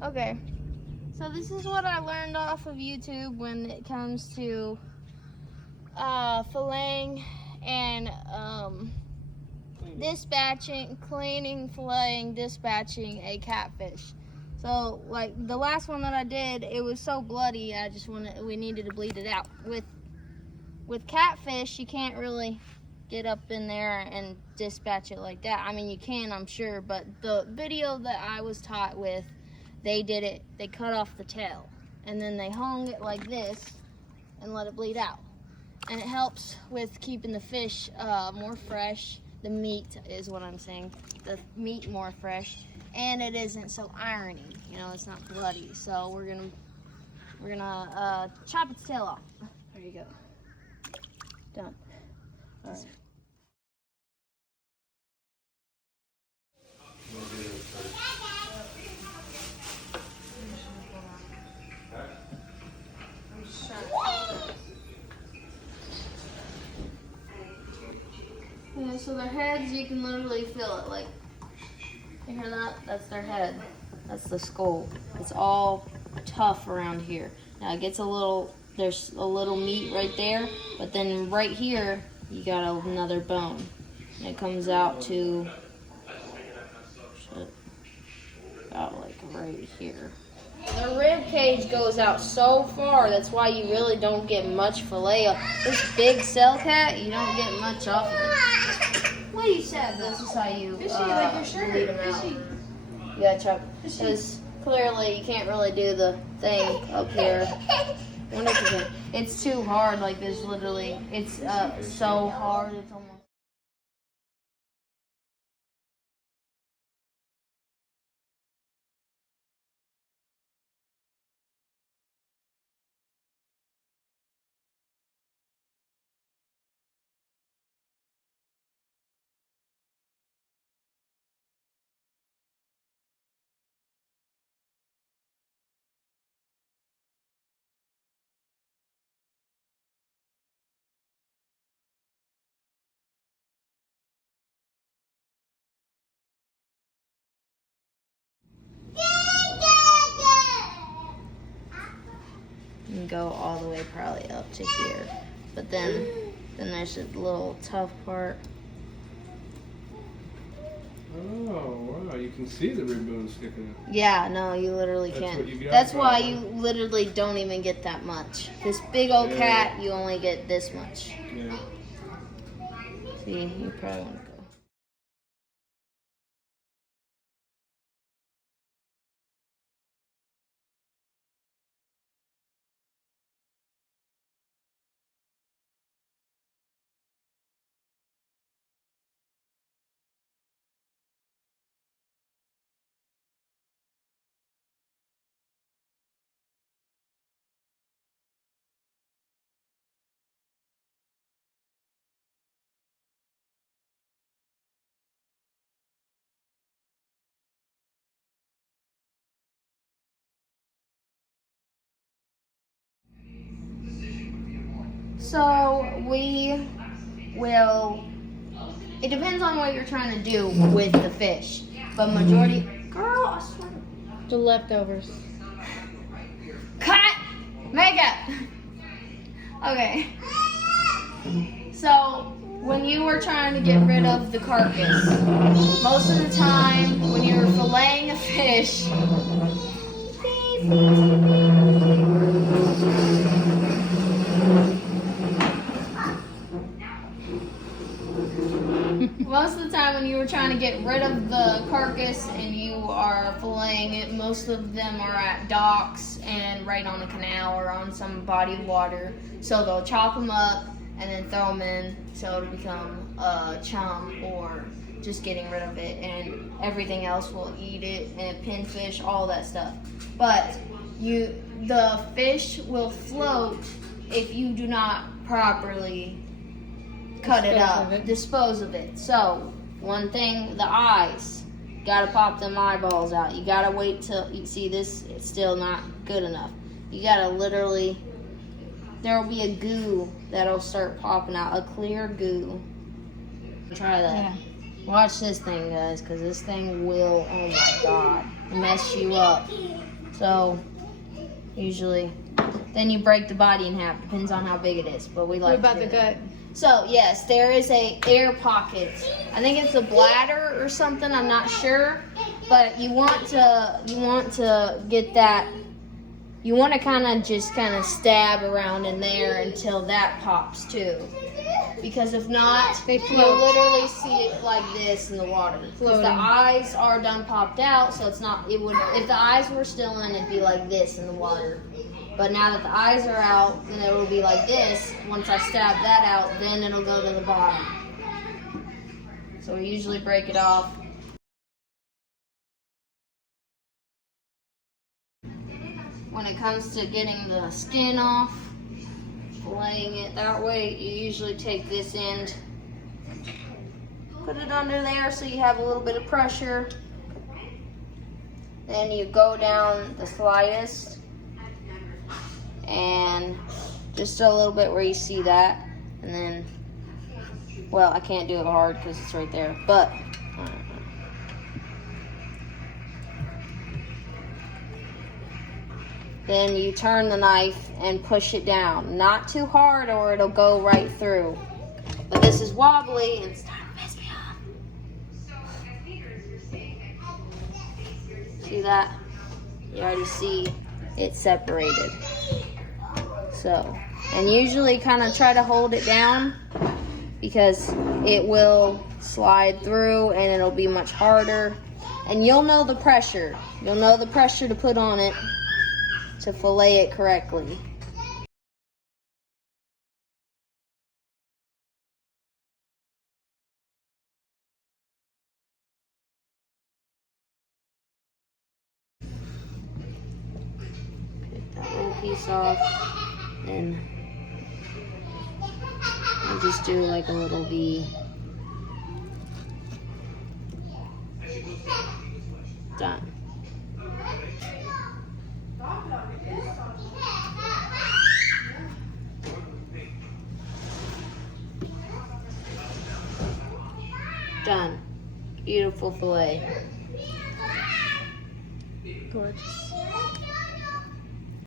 Okay, so this is what I learned off of YouTube when it comes to filleting and dispatching, cleaning, filleting, dispatching a catfish. So like the last one that I did, it was so bloody, we needed to bleed it out. With catfish, you can't really get up in there and dispatch it like that. I mean, you can, I'm sure, but the video that I was taught with, they did it, they cut off the tail and then they hung it like this and let it bleed out. And it helps with keeping the fish more fresh. The meat is what I'm saying. The meat more fresh, and it isn't so irony. You know, it's not bloody. So we're gonna chop its tail off. There you go. Done. All right. Yeah, so their heads, you can literally feel it. Like, you hear that? That's their head. That's the skull. It's all tough around here. Now it gets there's a little meat right there, but then right here, you got another bone. And it comes out to about like right here. The rib cage goes out so far, that's why you really don't get much fillet up. This big cell cat, you don't get much off of it. What you said, this is how you Fishy, like your shirt. bleed them out. Fishy. You gotta try, because clearly you can't really do the thing up here. Wonder if you can. It's too hard, like this literally, it's so hard, it's almost. And go all the way probably up to here, but then there's a little tough part. Oh wow, you can see the rib bone sticking out. Yeah, no, you literally That's can't. what you got, That's why probably. you literally don't even get that much. This big old cat, you only get this much. Yeah. See, you probably want to go. So it depends on what you're trying to do with the fish, but majority, girl, I swear. The leftovers. Cut! Makeup! Okay. So, when you were trying to get rid of the carcass, most of the time when you were filleting a fish, most of the time when you were trying to get rid of the carcass and you are filleting it, most of them are at docks and right on the canal or on some body of water. So they'll chop them up and then throw them in so it'll become chum or just getting rid of it, and everything else will eat it, and pinfish, all that stuff. But the fish will float if you do not properly cut it up, dispose of it. So one thing, the eyes, gotta pop them eyeballs out. You gotta wait till you see this, it's still not good enough. You gotta literally, there will be a goo that'll start popping out, a clear goo. Try that. Yeah. Watch this thing, guys, because this thing will, oh my God, mess you up. So usually, then you break the body in half. Depends on how big it is, but we What like. about to the do it. gut? So yes, there is a air pocket. I think it's a bladder or something. I'm not sure, but you want to get that. You want to kind of stab around in there until that pops too, because if not, They you'll float. literally see it like this in the water. Because Floating. the eyes are done popped out, so it's not. It would if the eyes were still in, it'd be like this in the water. But now that the eyes are out, then it will be like this. Once I stab that out, then it'll go to the bottom. So we usually break it off. When it comes to getting the skin off, filleting it that way, you usually take this end, put it under there so you have a little bit of pressure. Then you go down the slightest and just a little bit where you see that, and then, well, I can't do it hard because it's right there, but then you turn the knife and push it down. Not too hard or it'll go right through. But this is wobbly and it's starting to mess me up. See that? You already see it separated. So, and usually kind of try to hold it down because it will slide through and it'll be much harder. And you'll know the pressure. You'll know the pressure to put on it to fillet it correctly. Pick that little piece off and I'll just do like a little V. Done. Done. Beautiful fillet. Gorgeous.